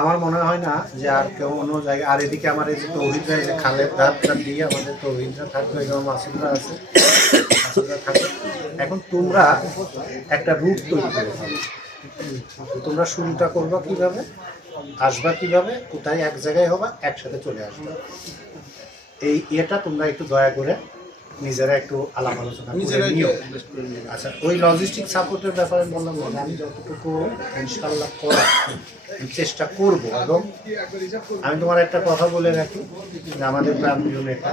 আমার মনে হয় না যে আর কেউ অন্য জায়গায় আর এদিকে আমার এই যে তৌহিদরা, এই খালের ধার দিয়ে আমাদের তৌহিদরা থাকবে এখানে মাসুদরা আছে। এখন তোমরা একটা রুট তৈরি করে তোমরা শুরুটা করবা কীভাবে? আসবা কীভাবে? কোথায়? এক জায়গায় হবা, একসাথে চলে আসবে। এই এটা তোমরা একটু দয়া করে নিজেরা একটু আলাপ আলোচনা আচ্ছা ওই লজিস্টিক সাপোর্টের ব্যাপারে বললাম আমি যতটুকু ইনশাল্লাহ করা চেষ্টা করব এবং আমি তোমার একটা কথা বলে রাখি যে আমাদের প্রান্তীয় নেতা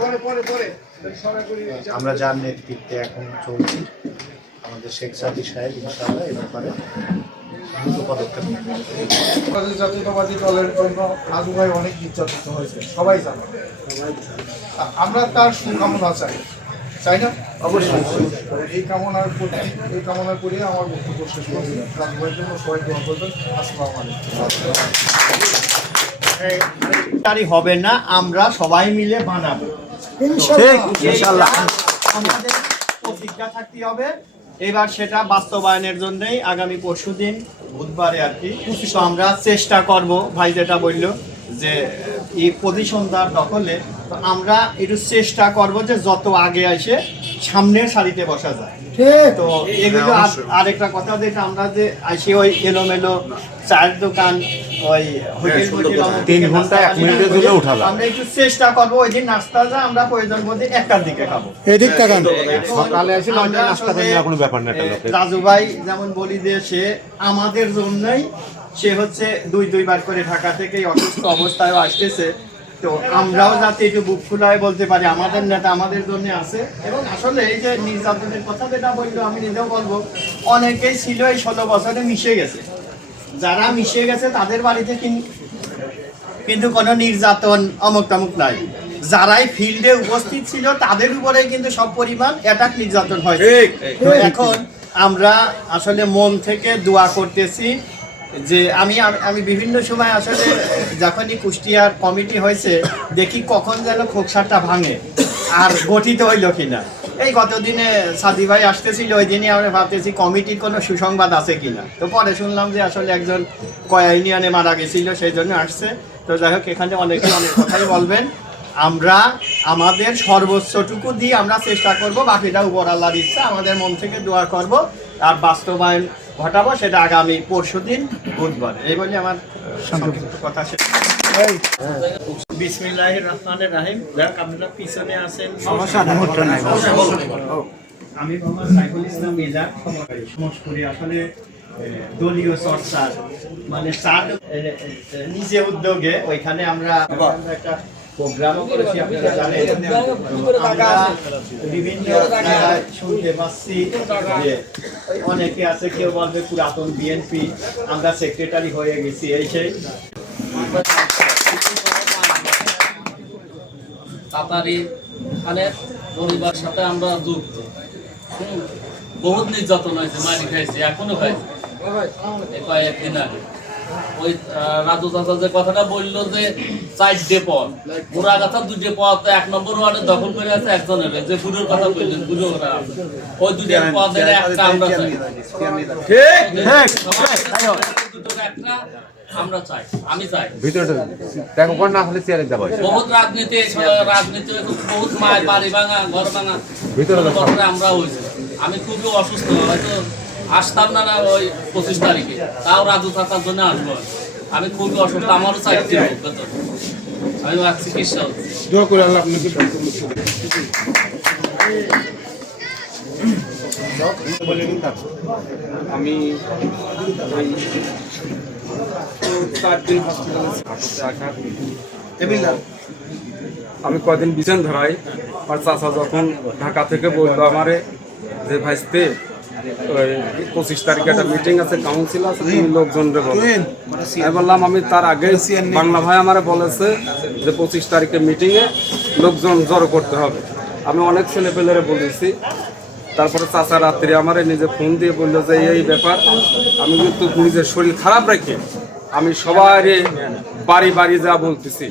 আমরা যার নেতৃত্বে এখন চলছি আমাদের শেখ সাদি সাহেব ইনশাল্লাহ এ ব্যাপারে দ্রুত পদক্ষেপ জাতীয়তাবাদী দলের জন্য রাজু ভাই অনেক নির্যাতিত হয়েছে সবাই জানে। আমরা তার সুকামনা চাই। চাই না? অবশ্যই। এই কামনার প্রতি এই কামনার করিয়ে আমার বক্তব্য শেষ করছি। জন্য সবাই দোয়া করবেন। আসসালামু আলাইকুম। তারই হবে না আমরা সবাই মিলে বানাবো। ইনশাআল্লাহ আমাদের প্রতিজ্ঞা থাকতে হবে। এবার সেটা বাস্তবায়নের জন্যই আগামী পরশু দিন বুধবারে আর কি। তো আমরা চেষ্টা করব ভাই যেটা বলল যে এই পজিশনদার দখলে তো আমরা একটু চেষ্টা করব যে যত আগে আসে সামনের সারিতে বসা যায়। তো এগুলো আর- আরেকটা কথা যেটা আমরা যে আসি ওই এলোমেলো চায়ের দোকান ওই অমুক তিন ঘণ্টা, এক মিনিটের জন্য উঠা আমরা একটু চেষ্টা করব ওই দিন নাস্তাটা আমরা প্রয়োজন মধ্যে একটার দিকে খাব। এদিক তাকান সকালে এসে নয়টা নাস্তা কোনো ব্যাপার না। রাজু ভাই যেমন বলি যে সে আমাদের জন্যই সে হচ্ছে দুই দুইবার করে ঢাকা থেকে অসুস্থ অবস্থায় আসতেছে। তো আমরাও যাতে একটু বুক ফুলায় বলতে পারি আমাদের নেতা আমাদের জন্য আছে। এবং আসলে এই যে নির্যাতনের কথা যেটা বলল আমি নিজেও বলব অনেকেই ছিল এই ষোলো বছরে মিশে গেছে। যারা মিশে গেছে তাদের বাড়িতে কিন- কিন্তু কোনো নির্যাতন অমুক তমুক নাই। যারাই ফিল্ডে উপস্থিত ছিল তাদের উপরে কিন্তু সব পরিমাণ অ্যাটাক নির্যাতন হয় তো এখন আমরা আসলে মন থেকে দোয়া করতেছি যে আমি আমি বিভিন্ন সময় আসলে যখনই কুষ্টিয়ার কমিটি হয়েছে, দেখি কখন যেন খোকসাটা ভাঙে আর গঠিত হইল কিনা। এই গতদিনে সাদি ভাই আসতেছিল, ওই দিনই আমরা ভাবতেছি কমিটির কোনো সুসংবাদ আছে কিনা। তো পরে শুনলাম যে আসলে একজন কয়া ইউনিয়নে মারা গেছিল, সেই জন্য আসছে। তো যাই হোক, এখানে অনেকে অনেক কথাই বলবেন। আমরা আমাদের সর্বোচ্চটুকু দিয়ে আমরা চেষ্টা করব, বাকিটা উপর আল্লাহর ইচ্ছা, আমাদের মন থেকে দোয়া করব। আর বাস্তবায়ন ঘটাবো সেটা আগামী পরশু দিন বুধবার। এই বলে আমার সংক্ষিপ্ত। কথা শেষ। বিসমিল্লাহির রহমানির রাহিম। যাক আপনারা পিছনে আছেন। আমি মোহাম্মদ সাইফুল ইসলাম মিজান সহকারী আসলে দলীয় চর্চার মানে নিজে উদ্যোগে ওইখানে আমরা আমরা একটা প্রোগ্রামও করেছি আপনারা জানেন। আমরা বিভিন্ন শুনতে পাচ্ছি যে অনেকে আছে কেউ বলবে পুরাতন বিএনপি আমরা সেক্রেটারি হয়ে গেছি এই সেই। তাতারি খানের পরিবার সাথে আমরা যুক্ত বহুত নির্যাতন হয়েছে মারি খাইছি এখনও খাইছি। এই কয়েকদিন আগে। ওই রাজু চাচা যে কথাটা বলল যে চারটে দুটো পদ এক নম্বর ওয়ার্ডে দখল করে আছে একজনের যে বুড়োর কথা বললেন ওরা ওই দুটো পদের একটা আমরা চাই। দুটোর একটা আমরা চাই। আমি চাই। ভিতরে দেখো কোন না হলে চেয়ারে যাব। বহুত রাজনীতি রাজনীতি বহুত মায়ের বাড়ি ভাঙা ঘর ভাঙা। ভিতরে ষোলো তো সব- বছরে আমরা হয়েছি আমি খুবই অসুস্থ হয়তো আসতাম না না ওই পঁচিশ তারিখে। তাও রাজু থাকার জন্য আসব। আমি খুবই অসুস্থ আমারও চাকরি। আমি আর চিকিৎসা দোয়া করে আল্লাহ আপনাকে আমি ওই চার দিন হসপিটালে আমি কদিন বিছান ধরাই আর চাচা যখন ঢাকা থেকে বলল আমারে যে ভাইস্তে পঁচিশ তারিখে একটা মিটিং আছে কাউন্সিল আছে তুমি লোকজন আমি বললাম আমি তার আগে বাংলা ভাই আমারে বলেছে যে পঁচিশ তারিখে মিটিংয়ে লোকজন জড়ো করতে হবে। আমি অনেক ছেলে পেলেরে বলেছি। তারপরে চাচা রাত্রি আমারে নিজে ফোন দিয়ে বলল যে এই ব্যাপার আমি কিন্তু নিজের শরীর খারাপ রেখে আমি সবারই বাড়ি বাড়ি যা বলতেছি।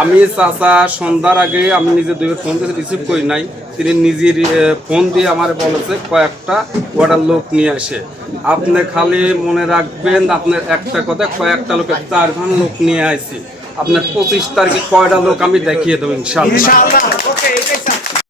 আমি চাচা, সন্ধ্যার আগে আমি নিজে দুই ফোন দিয়ে রিসিভ করি নাই। তিনি নিজের ফোন দিয়ে আমার বলেছে, কয়েকটা ওয়াটার লোক নিয়ে আসে। আপনি খালি মনে রাখবেন, আপনার একটা কথা, কয়েকটা লোকের চার ঘন লোক নিয়ে আইছি। আপনার পঁচিশ তারিখে কয়টা লোক আমি দেখিয়ে দেবো ইনশাল্লাহ